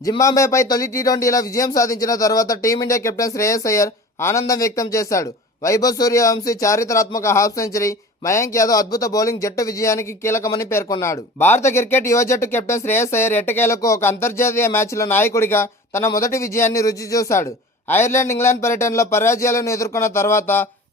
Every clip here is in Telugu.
జింబాబ్వేపై తొలి టీ20లో విజయం సాధించిన తర్వాత టీమిండియా కెప్టెన్ శ్రేయస్ అయ్యర్ ఆనందం వ్యక్తం చేశాడు. వైభవ్ సూర్యవంశీ చారిత్రాత్మక హాఫ్ సెంచరీ, మయాంక్ యాదవ్ అద్భుత బౌలింగ్ జట్టు విజయానికి కీలకమని పేర్కొన్నాడు. భారత క్రికెట్ యువ జట్టు కెప్టెన్ శ్రేయస్ అయ్యర్ ఎట్టకేలకు ఒక అంతర్జాతీయ మ్యాచ్లో నాయకుడిగా తన మొదటి విజయాన్ని రుచి చూశాడు. ఐర్లాండ్, ఇంగ్లాండ్ పర్యటనలో పరాజయాలను ఎదుర్కొన్న తర్వాత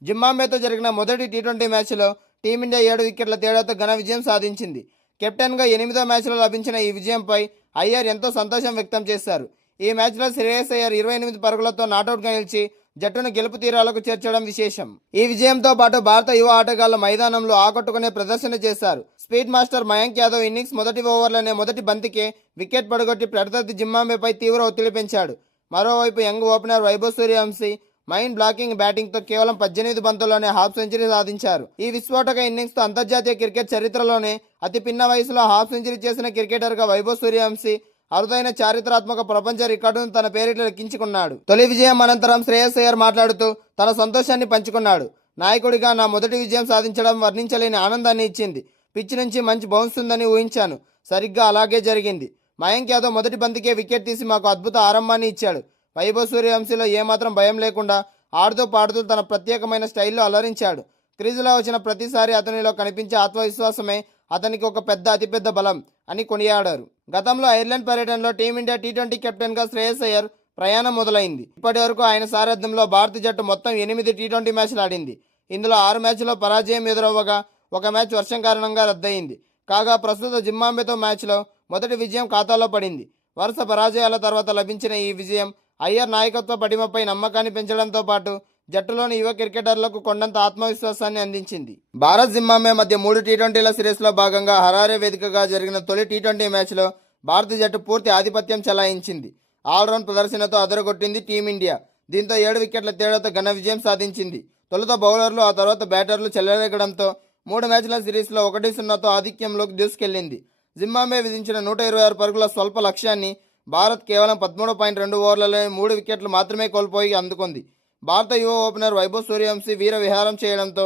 జింబాబ్వేతో జరిగిన మొదటి టీ20 మ్యాచ్లో టీమిండియా 7 వికెట్ల తేడాతో ఘన విజయం సాధించింది. కెప్టెన్గా 8వ మ్యాచ్లో లభించిన ఈ విజయంపై అయ్యర్ ఎంతో సంతోషం వ్యక్తం చేశారు. ఈ మ్యాచ్లో శ్రేయస్ అయ్యర్ 28 పరుగులతో నాటౌట్గా నిలిచి జట్టును గెలుపు తీరాలకు చేర్చడం విశేషం. ఈ విజయంతో పాటు భారత యువ ఆటగాళ్లు మైదానంలో ఆకట్టుకునే ప్రదర్శన చేశారు. Speed master Mayank Yadav innings మొదటి ఓవర్లోనే మొదటి బంతికే వికెట్ పడగొట్టి ప్రత్యర్థి జింబాబ్వేపై తీవ్ర ఒత్తిడి పెంచాడు. మరోవైపు young opener Vaibhav Suryavanshi mind blocking బ్యాటింగ్తో కేవలం 18 బంతుల్లోనే హాఫ్ సెంచరీ సాధించారు. ఈ విస్ఫోటక ఇన్నింగ్స్తో అంతర్జాతీయ క్రికెట్ చరిత్రలోనే అతి పిన్న వయసులో హాఫ్ సెంచరీ చేసిన క్రికెటర్గా వైభవ్ సూర్యవంశీ అరుదైన చారిత్రాత్మక ప్రపంచ రికార్డును తన పేరిట లెక్కించుకున్నాడు. తొలి విజయం అనంతరం శ్రేయస్ అయ్యర్ మాట్లాడుతూ తన సంతోషాన్ని పంచుకున్నాడు. నాయకుడిగా నా మొదటి విజయం సాధించడం వర్ణించలేని ఆనందాన్ని ఇచ్చింది. పిచ్ నుంచి మంచి బౌన్స్ ఉందని ఊహించాను. సరిగ్గా అలాగే జరిగింది. మయాంక్ యాదవ్ మొదటి బంతికే వికెట్ తీసి మాకు అద్భుత ఆరంభాన్ని ఇచ్చాడు. వైభవ్ సూర్యవంశీలో ఏమాత్రం భయం లేకుండా ఆడుతూ పాడుతూ తన ప్రత్యేకమైన స్టైల్లో అలరించాడు. క్రీజులో వచ్చిన ప్రతిసారి అతనిలో కనిపించే ఆత్మవిశ్వాసమే అతనికి ఒక అతిపెద్ద బలం అని కొనియాడారు. గతంలో ఐర్లాండ్ పర్యటనలో టీమిండియా టీ20 కెప్టెన్గా శ్రేయస్ అయ్యర్ ప్రయాణం మొదలైంది. ఇప్పటి వరకు ఆయన సారథ్యంలో భారత జట్టు మొత్తం 8 టీ20 మ్యాచ్లు ఆడింది. ఇందులో 6 మ్యాచ్లో పరాజయం ఎదురవ్వగా ఒక మ్యాచ్ వర్షం కారణంగా రద్దయింది. కాగా ప్రస్తుత జింబాబ్వేతో మ్యాచ్లో మొదటి విజయం ఖాతాలో పడింది. వరుస పరాజయాల తర్వాత లభించిన ఈ విజయం అయ్యర్ నాయకత్వ పటిమపై నమ్మకాన్ని పెంచడంతో పాటు జట్టులోని యువ క్రికెటర్లకు కొండంత ఆత్మవిశ్వాసాన్ని అందించింది. భారత్ జింబాబ్వే మధ్య 3 టీ20ల సిరీస్లో భాగంగా హరారే వేదికగా జరిగిన తొలి టీ20 మ్యాచ్లో భారత జట్టు పూర్తి ఆధిపత్యం చెలాయించింది. ఆల్రౌండ్ ప్రదర్శనతో అదరగొట్టింది టీమిండియా. దీంతో 7 వికెట్ల తేడాతో ఘన విజయం సాధించింది. తొలుత బౌలర్లు, ఆ తర్వాత బ్యాటర్లు చెలరేగడంతో 3 మ్యాచ్ల సిరీస్లో 1-0తో ఆధిక్యంలోకి దూసుకెళ్లింది. జింబాబ్వే విధించిన 126 పరుగుల స్వల్ప లక్ష్యాన్ని భారత్ కేవలం 13.2 ఓవర్లలో 3 వికెట్లు మాత్రమే కోల్పోయి అందుకుంది. భారత యువ ఓపెనర్ వైభవ్ సూర్యవంశీ వీర విహారం చేయడంతో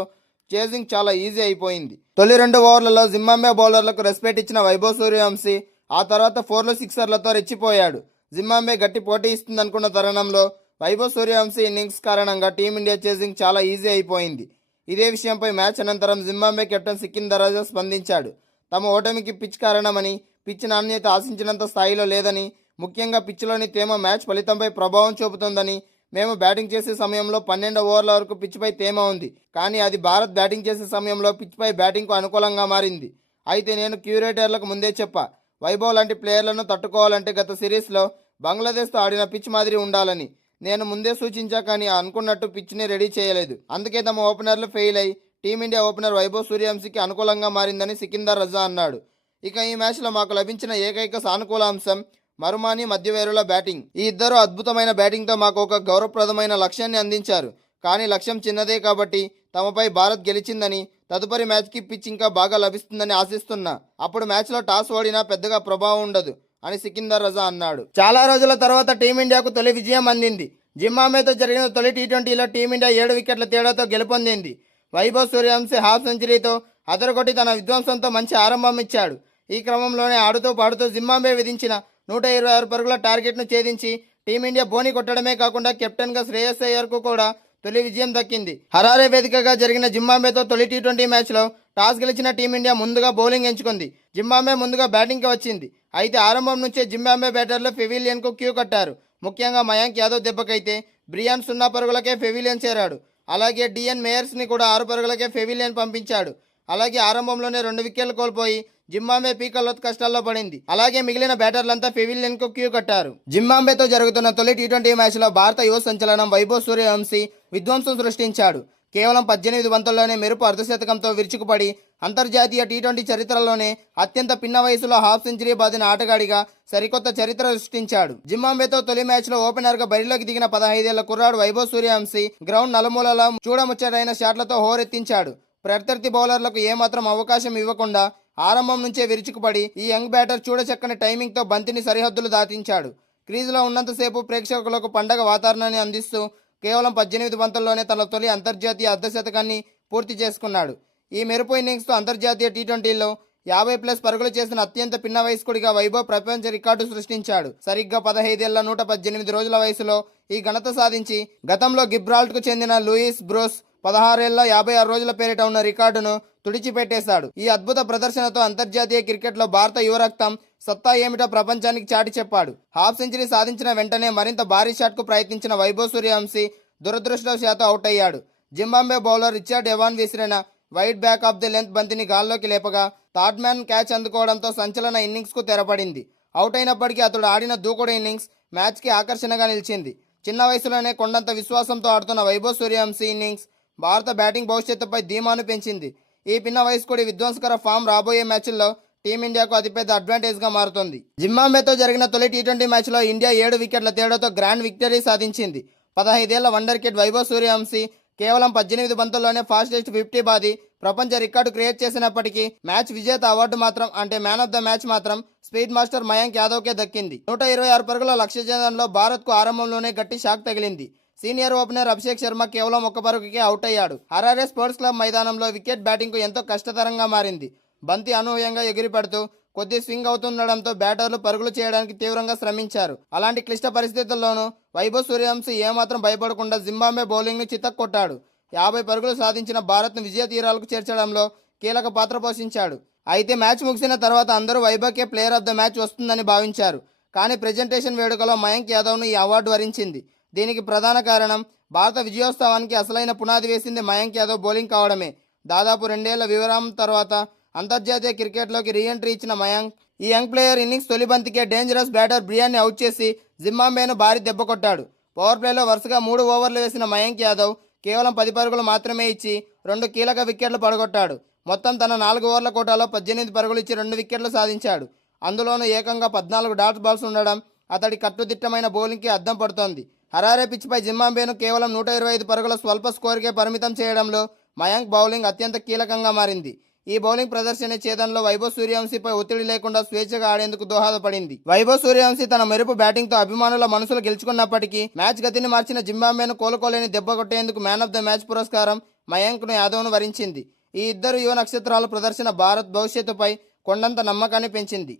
చేజింగ్ చాలా ఈజీ అయిపోయింది. తొలి 2 ఓవర్లలో జింబాబ్వే బౌలర్లకు రెస్పెక్ట్ ఇచ్చిన వైభవ్ సూర్యవంశీ ఆ తర్వాత 4లు 6లతో రెచ్చిపోయాడు. జింబాబ్వే గట్టి పోటీ ఇస్తుందనుకున్న తరుణంలో వైభవ్ సూర్యవంశీ ఇన్నింగ్స్ కారణంగా టీమిండియా చేజింగ్ చాలా ఈజీ అయిపోయింది. ఇదే విషయంపై మ్యాచ్ అనంతరం జింబాబ్వే కెప్టెన్ సికిందర్ రజా స్పందించాడు. తమ ఓటమికి పిచ్ కారణమని, పిచ్ నాణ్యత ఆశించినంత స్థాయిలో లేదని, ముఖ్యంగా పిచ్లోని తేమ మ్యాచ్ ఫలితంపై ప్రభావం చూపుతుందని, మేము బ్యాటింగ్ చేసే సమయంలో 12 ఓవర్ల వరకు పిచ్పై తేమ ఉంది, కానీ అది భారత్ బ్యాటింగ్ చేసే సమయంలో పిచ్పై బ్యాటింగ్కు అనుకూలంగా మారింది. అయితే నేను క్యూరేటర్లకు ముందే చెప్పా, వైభవ్ లాంటి ప్లేయర్లను తట్టుకోవాలంటే గత సిరీస్లో బంగ్లాదేశ్తో ఆడిన పిచ్ మాదిరి ఉండాలని నేను ముందే సూచించా, కానీ అనుకున్నట్టు పిచ్ని రెడీ చేయలేదు. అందుకే తమ ఓపెనర్లు ఫెయిల్ అయి టీమిండియా ఓపెనర్ వైభవ్ సూర్యవంశీకి అనుకూలంగా మారిందని సికిందర్ రజా అన్నాడు. ఇక ఈ మ్యాచ్లో మాకు లభించిన ఏకైక సానుకూల అంశం మరుమాని, మధ్యవేరుల బ్యాటింగ్. ఈ ఇద్దరు అద్భుతమైన బ్యాటింగ్తో మాకు ఒక గౌరవప్రదమైన లక్ష్యాన్ని అందించారు. కానీ లక్ష్యం చిన్నదే కాబట్టి తమపై భారత్ గెలిచిందని, తదుపరి మ్యాచ్కి పిచ్ ఇంకా బాగా లభిస్తుందని ఆశిస్తున్నా. అప్పుడు మ్యాచ్లో టాస్ ఓడినా పెద్దగా ప్రభావం ఉండదు అని సికిందర్ రజా అన్నాడు. చాలా రోజుల తర్వాత టీమిండియాకు తొలి విజయం అందింది. జింబాబ్వేతో జరిగిన తొలి టీ20లో టీమిండియా 7 వికెట్ల తేడాతో గెలుపొందింది. వైభవ్ సూర్యవంశీ హాఫ్ సెంచరీతో అదరగొట్టి తన విధ్వంసంతో మంచి ఆరంభం ఇచ్చాడు. ఈ క్రమంలోనే ఆడుతూ పాడుతూ జింబాబ్వే విధించిన 126 పరుగుల టార్గెట్ను ఛేదించి టీమిండియా బోని కొట్టడమే కాకుండా కెప్టెన్గా శ్రేయస్ అయ్యర్కు కూడా తొలి విజయం దక్కింది. హరారే వేదికగా జరిగిన జింబాబ్వేతో తొలి టీ20 మ్యాచ్లో టాస్ గెలిచిన టీమిండియా ముందుగా బౌలింగ్ ఎంచుకుంది. జింబాబ్వే ముందుగా బ్యాటింగ్కి వచ్చింది. అయితే ఆరంభం నుంచే జింబాబ్వే బ్యాటర్లు పెవిలియన్కు క్యూ కట్టారు. ముఖ్యంగా మయాంక్ యాదవ్ దెబ్బకైతే బ్రియాన్ 0 పరుగులకే పెవిలియన్ చేరాడు. అలాగే డిఎన్ మేయర్స్ని కూడా 6 పరుగులకే పెవిలియన్ పంపించాడు. అలాగే ఆరంభంలోనే 2 వికెట్లు కోల్పోయి జింబాబ్వే పీకల్లో కష్టాల్లో పడింది. అలాగే మిగిలిన బ్యాటర్లంతా పెవిలియన్కు క్యూ కట్టారు. జింబాబ్వేతో జరుగుతున్న తొలి టీ20 మ్యాచ్లో భారత యువ సంచలనం వైభవ్ సూర్యవంశీ విధ్వంసం సృష్టించాడు. కేవలం 18 బంతుల్లోనే మెరుపు అర్ధశతకంతో విరుచుకుపడి అంతర్జాతీయ టీ20 చరిత్రలోనే అత్యంత పిన్న వయసులో హాఫ్ సెంచరీ బాదిన ఆటగాడిగా సరికొత్త చరిత్ర సృష్టించాడు. జింబాబ్వేతో తొలి మ్యాచ్లో ఓపెనర్గా బరిలోకి దిగిన 15 ఏళ్ల కుర్రాడు వైభవ్ సూర్యవంశీ గ్రౌండ్ నలుమూలలా చూడముచ్చటైన షాట్లతో హోరెత్తించాడు. ప్రత్యర్థి బౌలర్లకు ఏమాత్రం అవకాశం ఇవ్వకుండా ఆరంభం నుంచే విరుచుకుపడి ఈ యంగ్ బ్యాటర్ చూడచక్కని టైమింగ్తో బంతిని సరిహద్దులు దాటించాడు. క్రీజులో ఉన్నంతసేపు ప్రేక్షకులకు పండగ వాతావరణాన్ని అందిస్తూ కేవలం 18 బంతుల్లోనే తన తొలి అంతర్జాతీయ అర్ధశతకాన్ని పూర్తి చేసుకున్నాడు. ఈ మెరుపు ఇన్నింగ్స్తో అంతర్జాతీయ టీ20లో 50+ పరుగులు చేసిన అత్యంత పిన్న వయస్కుడిగా వైభవ్ ప్రపంచ రికార్డు సృష్టించాడు. సరిగ్గా 15 ఏళ్ల 118 రోజుల వయసులో ఈ ఘనత సాధించి గతంలో గిబ్రాల్టర్కు చెందిన లూయిస్ బ్రూస్ 16 ఏళ్ల 56 రోజుల పేరిట ఉన్న రికార్డును తుడిచిపెట్టేశాడు. ఈ అద్భుత ప్రదర్శనతో అంతర్జాతీయ క్రికెట్లో భారత యువరక్తం సత్తా ఏమిటో ప్రపంచానికి చాటి చెప్పాడు. హాఫ్ సెంచరీ సాధించిన వెంటనే మరింత భారీ షాట్కు ప్రయత్నించిన వైభవ్ సూర్యవంశీ దురదృష్టవశాత్తు అవుట్ అయ్యాడు. జింబాబ్వే బౌలర్ రిచర్డ్ ఎవాన్ విసిరిన wide back of the length బంతిని గాల్లోకి లేపగా థర్డ్ మ్యాన్ క్యాచ్ అందుకోవడంతో సంచలన ఇన్నింగ్స్కు తెరపడింది. అవుట్ అయినప్పటికీ అతడు ఆడిన దూకుడు ఇన్నింగ్స్ మ్యాచ్కి ఆకర్షణగా నిలిచింది. చిన్న వయసులోనే కొండంత విశ్వాసంతో ఆడుతున్న వైభవ్ సూర్యవంశీ ఇన్నింగ్స్ భారత బ్యాటింగ్ భవిష్యత్తుపై ధీమాను పెంచింది. ఈ పిన్న వయస్కుడి విధ్వంసకర ఫామ్ రాబోయే మ్యాచ్ల్లో టీమిండియాకు అతిపెద్ద అడ్వాంటేజ్గా మారుతోంది. జింబాబ్వేతో జరిగిన తొలి టీ20 మ్యాచ్లో ఇండియా 7 వికెట్ల తేడాతో గ్రాండ్ విక్టరీ సాధించింది. 15 ఏళ్ల వండర్ కిడ్ వైభవ్ సూర్యవంశీ కేవలం 18 బంతుల్లోనే ఫాస్టెస్ట్ 50 బాది ప్రపంచ రికార్డు క్రియేట్ చేసినప్పటికీ మ్యాచ్ విజేత అవార్డు మాత్రం అంటే మ్యాన్ ఆఫ్ ద మ్యాచ్ మాత్రం స్పీడ్ మాస్టర్ మయాంక్ యాదవ్కే దక్కింది. 126 పరుగుల లక్ష్య ఛేదనలో భారత్కు ఆరంభంలోనే గట్టి షాక్ తగిలింది. సీనియర్ ఓపెనర్ అభిషేక్ శర్మ కేవలం 1 పరుగుకే అవుట్ అయ్యాడు. హరారే స్పోర్ట్స్ క్లబ్ మైదానంలో వికెట్ బ్యాటింగ్కు ఎంతో కష్టతరంగా మారింది. బంతి అనూహ్యంగా ఎగిరిపడుతూ కొద్ది స్వింగ్ అవుతుండడంతో బ్యాటర్లు పరుగులు చేయడానికి తీవ్రంగా శ్రమించారు. అలాంటి క్లిష్ట పరిస్థితుల్లోనూ వైభవ్ సూర్యవంశీ ఏమాత్రం భయపడకుండా జింబాబ్వే బౌలింగ్ను చితక్కొట్టాడు. 50 పరుగులు సాధించిన భారత్ను విజయ తీరాలకు చేర్చడంలో కీలక పాత్ర పోషించాడు. అయితే మ్యాచ్ ముగిసిన తర్వాత అందరూ వైభవ్కే ప్లేయర్ ఆఫ్ ద మ్యాచ్ వస్తుందని భావించారు. కానీ ప్రెజెంటేషన్ వేడుకలో మయాంక్ యాదవ్ను ఈ అవార్డు వరించింది. దీనికి ప్రధాన కారణం భారత విజయోత్సవానికి అసలైన పునాది వేసింది మయాంక్ యాదవ్ బౌలింగ్ కావడమే. దాదాపు 2 ఏళ్ల విరామం తర్వాత అంతర్జాతీయ క్రికెట్లోకి రీఎంట్రీ ఇచ్చిన మయాంక్ ఈ యంగ్ ప్లేయర్ ఇన్నింగ్స్ తొలి బంతికే డేంజరస్ బ్యాటర్ బ్రియాన్ని అవుట్ చేసి జింబాబ్వేను భారీ దెబ్బ కొట్టాడు. పవర్ ప్లేలో వరుసగా 3 ఓవర్లు వేసిన మయాంక్ యాదవ్ కేవలం 10 పరుగులు మాత్రమే ఇచ్చి 2 కీలక వికెట్లు పడగొట్టాడు. మొత్తం తన 4 ఓవర్ల కోటాలో 18 పరుగులు ఇచ్చి 2 వికెట్లు సాధించాడు. అందులోనూ ఏకంగా 14 డాట్ బాల్స్ ఉండడం అతడి కట్టుదిట్టమైన బౌలింగ్కి అద్దం పడుతోంది. హరారే పిచ్పై జింబాబ్వేను కేవలం 125 పరుగుల స్వల్ప స్కోర్కే పరిమితం చేయడంలో మయాంక్ బౌలింగ్ అత్యంత కీలకంగా మారింది. ఈ బౌలింగ్ ప్రదర్శన ఛేదనలో వైభవ్ సూర్యవంశీపై ఒత్తిడి లేకుండా స్వేచ్ఛగా ఆడేందుకు దోహదపడింది. వైభవ్ సూర్యవంశీ తన మెరుపు బ్యాటింగ్తో అభిమానుల మనసులు గెలుచుకున్నప్పటికీ మ్యాచ్ గతిని మార్చిన జింబాబ్వేను కోలుకోలేని దెబ్బ కొట్టేందుకు మ్యాన్ ఆఫ్ ద మ్యాచ్ పురస్కారం మయాంక్ను యాదవ్ను వరించింది. ఈ ఇద్దరు యువ నక్షత్రాల ప్రదర్శన భారత్ భవిష్యత్తుపై కొండంత నమ్మకాన్ని పెంచింది.